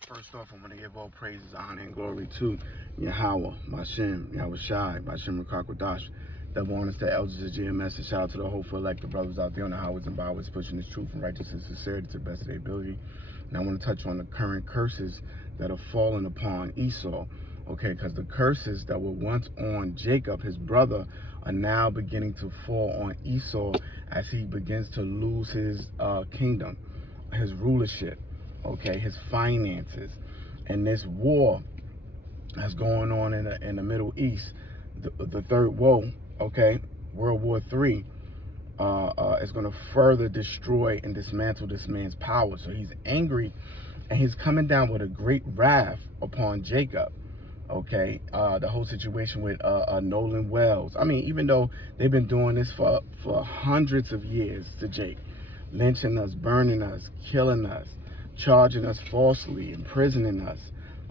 First off, I'm going to give all praises, honor, and glory to Yahweh, Bashem, Yahweh Shai, Bashem Rakakwadash, that want us, the elders of GMS, and shout out to the hopeful elected brothers out there on the highways and byways, pushing this truth and righteousness and sincerity to the best of their ability. And I want to touch on the current curses that are falling upon Esau, okay, because the curses that were once on Jacob, his brother, are now beginning to fall on Esau as he begins to lose his kingdom, his rulership, okay, his finances. And this war that's going on in the Middle East, the third woe, okay, World War III, is going to further destroy and dismantle this man's power. So he's angry, and he's coming down with a great wrath upon Jacob. Okay, the whole situation with Nolan Wells. I mean, even though they've been doing this for hundreds of years to Jake, lynching us, burning us, killing us, charging us falsely, imprisoning us,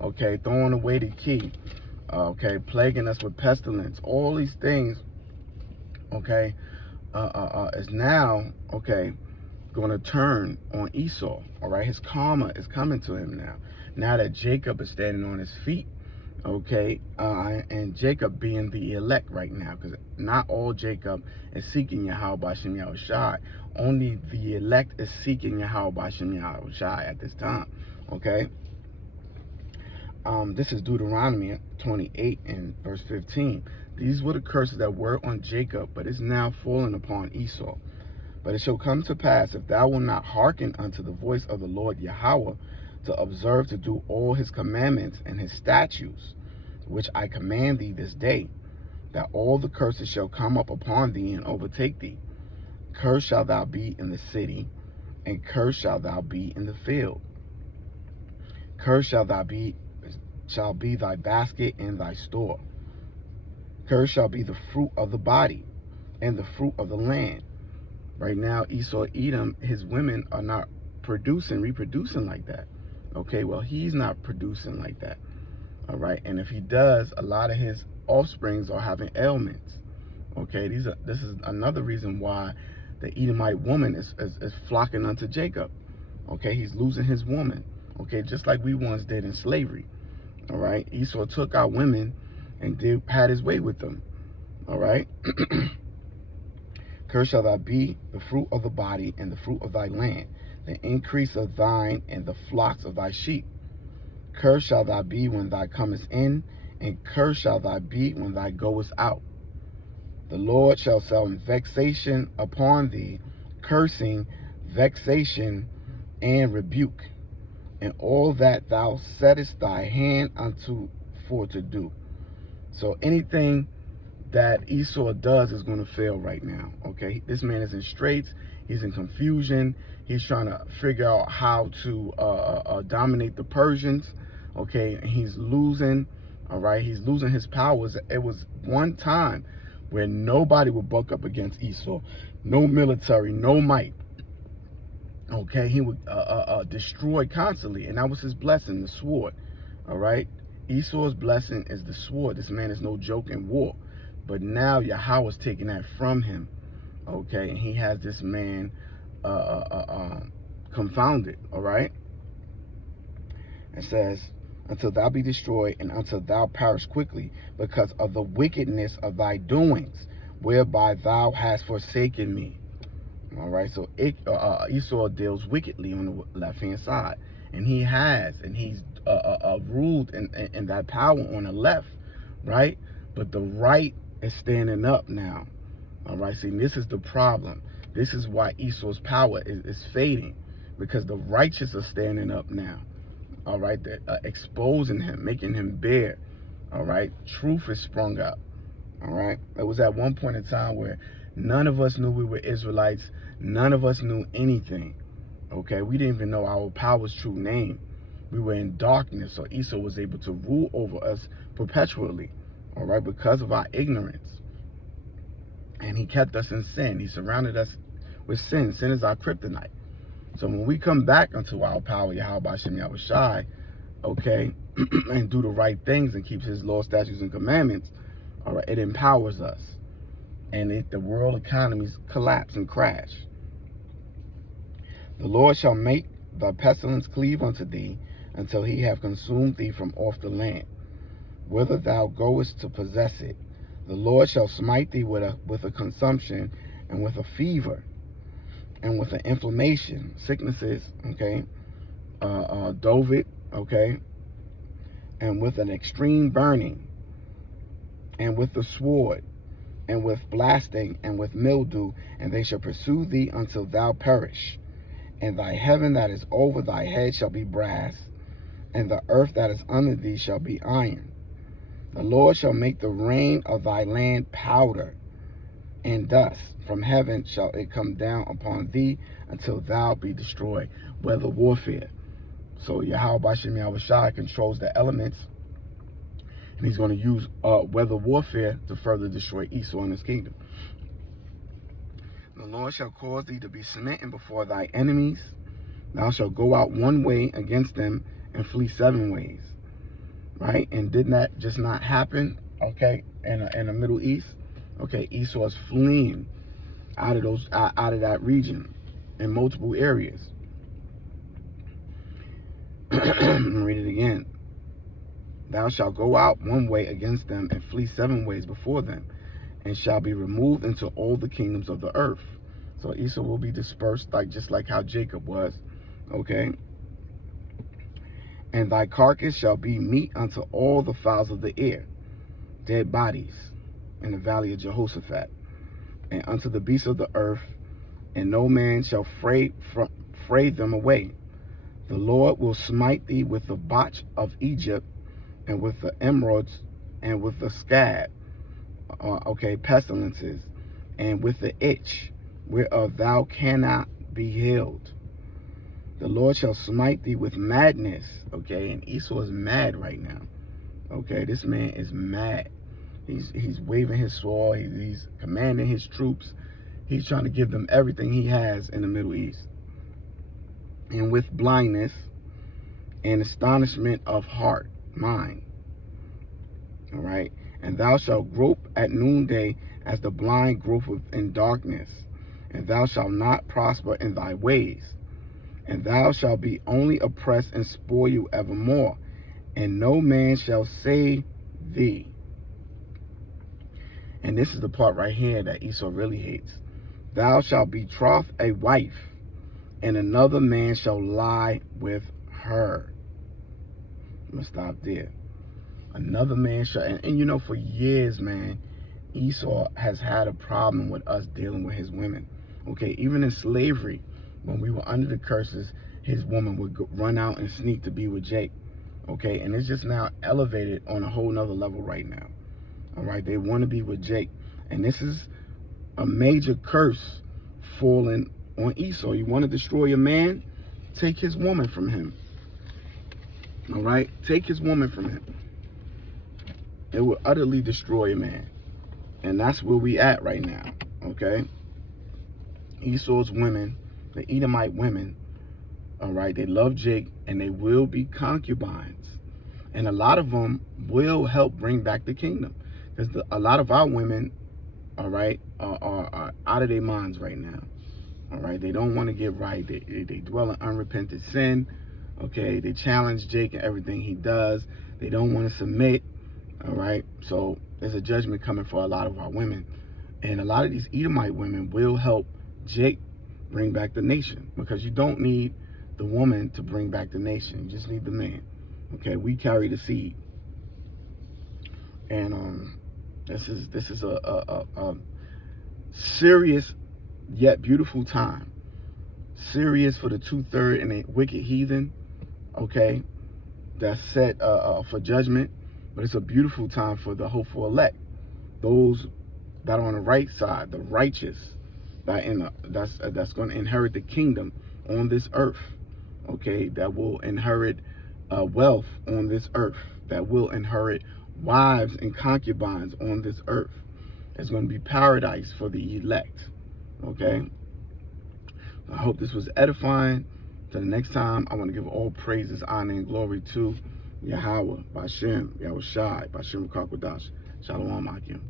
okay, throwing away the key, okay, plaguing us with pestilence, all these things, okay, is now, okay, going to turn on Esau, all right? His karma is coming to him now. Now that Jacob is standing on his feet, okay, and Jacob being the elect right now, because not all Jacob is seeking Yahweh Bashem Yahweh Shai. Only the elect is seeking Yahweh Bashem Yahweh Shai at this time, okay? This is Deuteronomy 28 and verse 15. These were the curses that were on Jacob, but is now fallen upon Esau. But it shall come to pass, if thou wilt not hearken unto the voice of the Lord Yahweh, to observe to do all his commandments and his statutes, which I command thee this day, that all the curses shall come up upon thee and overtake thee. Cursed shalt thou be in the city, and cursed shalt thou be in the field. Cursed shall be thy basket and thy store. Cursed shall be the fruit of the body and the fruit of the land. Right now, Esau, Edom, his women are not reproducing like that. Okay, well, he's not producing like that. All right, and if he does, a lot of his offsprings are having ailments. Okay, this is another reason why the Edomite woman is flocking unto Jacob. Okay, he's losing his woman. Okay, just like we once did in slavery. All right, Esau took our women and had his way with them. All right. Cursed shall thou be the fruit of the body and the fruit of thy land, the increase of thine and the flocks of thy sheep. Cursed shall thou be when thou comest in, and cursed shall thou be when thou goest out. The Lord shall send vexation upon thee, cursing, vexation, and rebuke, and all that thou settest thy hand unto for to do. So anything that Esau does is going to fail right now. Okay, this man is in straits. He's in confusion. He's trying to figure out how to dominate the Persians. Okay, and he's losing. All right, he's losing his powers. It was one time where nobody would buck up against Esau. No military, no might. Okay, he would destroy constantly, and that was his blessing, the sword. All right, Esau's blessing is the sword. This man is no joke in war. But now Yahweh is taking that from him, okay? And he has this man confounded, all right? It says, until thou be destroyed and until thou perish quickly, because of the wickedness of thy doings, whereby thou hast forsaken me. All right, so Esau deals wickedly on the left-hand side. And he's ruled in that power on the left, right? But the right is standing up now. All right, see, this is the problem. This is why Esau's power is fading, because the righteous are standing up now. All right, they're exposing him, making him bare. All right, truth is sprung up. All right, it was at one point in time where none of us knew we were Israelites. None of us knew anything. Okay, we didn't even know our power's true name. We were in darkness, so Esau was able to rule over us perpetually. All right, because of our ignorance. And he kept us in sin. He surrounded us with sin. Sin is our kryptonite. So when we come back unto our power, Yahweh Bashem Yahweh Shai, okay, and do the right things and keeps his law, statutes, and commandments, all right, it empowers us. And the world economies collapse and crash. The Lord shall make the pestilence cleave unto thee, until he have consumed thee from off the land, whither thou goest to possess it. The Lord shall smite thee with a consumption, and with a fever, and with an inflammation, sicknesses, okay, Dovid, okay, and with an extreme burning, and with the sword, and with blasting, and with mildew, and they shall pursue thee until thou perish. And thy heaven that is over thy head shall be brass, and the earth that is under thee shall be iron. The Lord shall make the rain of thy land powder and dust. From heaven shall it come down upon thee until thou be destroyed. Weather warfare. So Yahweh Bashem Yahushai controls the elements, and he's going to use weather warfare to further destroy Esau and his kingdom. The Lord shall cause thee to be smitten before thy enemies. Thou shalt go out one way against them and flee 7 ways. Right? And did that just not happen, okay, in the Middle East? Okay, Esau is fleeing out of that region in multiple areas. Read it again. Thou shalt go out one way against them and flee 7 ways before them, and shall be removed into all the kingdoms of the earth. So Esau will be dispersed, just like how Jacob was. Okay. And thy carcass shall be meat unto all the fowls of the air, dead bodies in the valley of Jehoshaphat, and unto the beasts of the earth, and no man shall fray them away. The Lord will smite thee with the botch of Egypt, and with the emeralds, and with the scab, pestilences, and with the itch, whereof thou cannot be healed. The Lord shall smite thee with madness. Okay, and Esau is mad right now. Okay, this man is mad. He's waving his sword. He's commanding his troops. He's trying to give them everything he has in the Middle East. And with blindness and astonishment of heart, mind. All right. And thou shalt grope at noonday as the blind gropeth in darkness. And thou shalt not prosper in thy ways. And thou shalt be only oppressed and spoiled evermore. And no man shall save thee. And this is the part right here that Esau really hates. Thou shalt betroth a wife, and another man shall lie with her. I'm going to stop there. Another man shall, and you know, for years, man, Esau has had a problem with us dealing with his women. Okay, even in slavery, when we were under the curses, his woman would run out and sneak to be with Jake. Okay, and it's just now elevated on a whole nother level right now. All right, they want to be with Jake. And this is a major curse falling on Esau. You want to destroy a man? Take his woman from him. All right, take his woman from him. It will utterly destroy a man. And that's where we at right now. Okay, Esau's women, the Edomite women, all right, they love Jake, and they will be concubines. And a lot of them will help bring back the kingdom. Because a lot of our women, all right, are out of their minds right now. All right, they don't want to get right. They dwell in unrepentant sin. Okay, they challenge Jake and everything he does. They don't want to submit. All right, so there's a judgment coming for a lot of our women. And a lot of these Edomite women will help Jake bring back the nation, because you don't need the woman to bring back the nation. You just need the man. Okay, we carry the seed. And this is a serious yet beautiful time. Serious for the 2/3 and the wicked heathen. Okay, that's set for judgment. But it's a beautiful time for the hopeful elect, those that are on the right side, the righteous, that's going to inherit the kingdom on this earth. Okay, that will inherit wealth on this earth, that will inherit wives and concubines on this earth. It's going to be paradise for the elect. Okay, I hope this was edifying. Till the next time, I want to give all praises, honor, and glory to Yahweh, Bashem, Yahushai, Bashem Kakwadash. Shalom, Akim.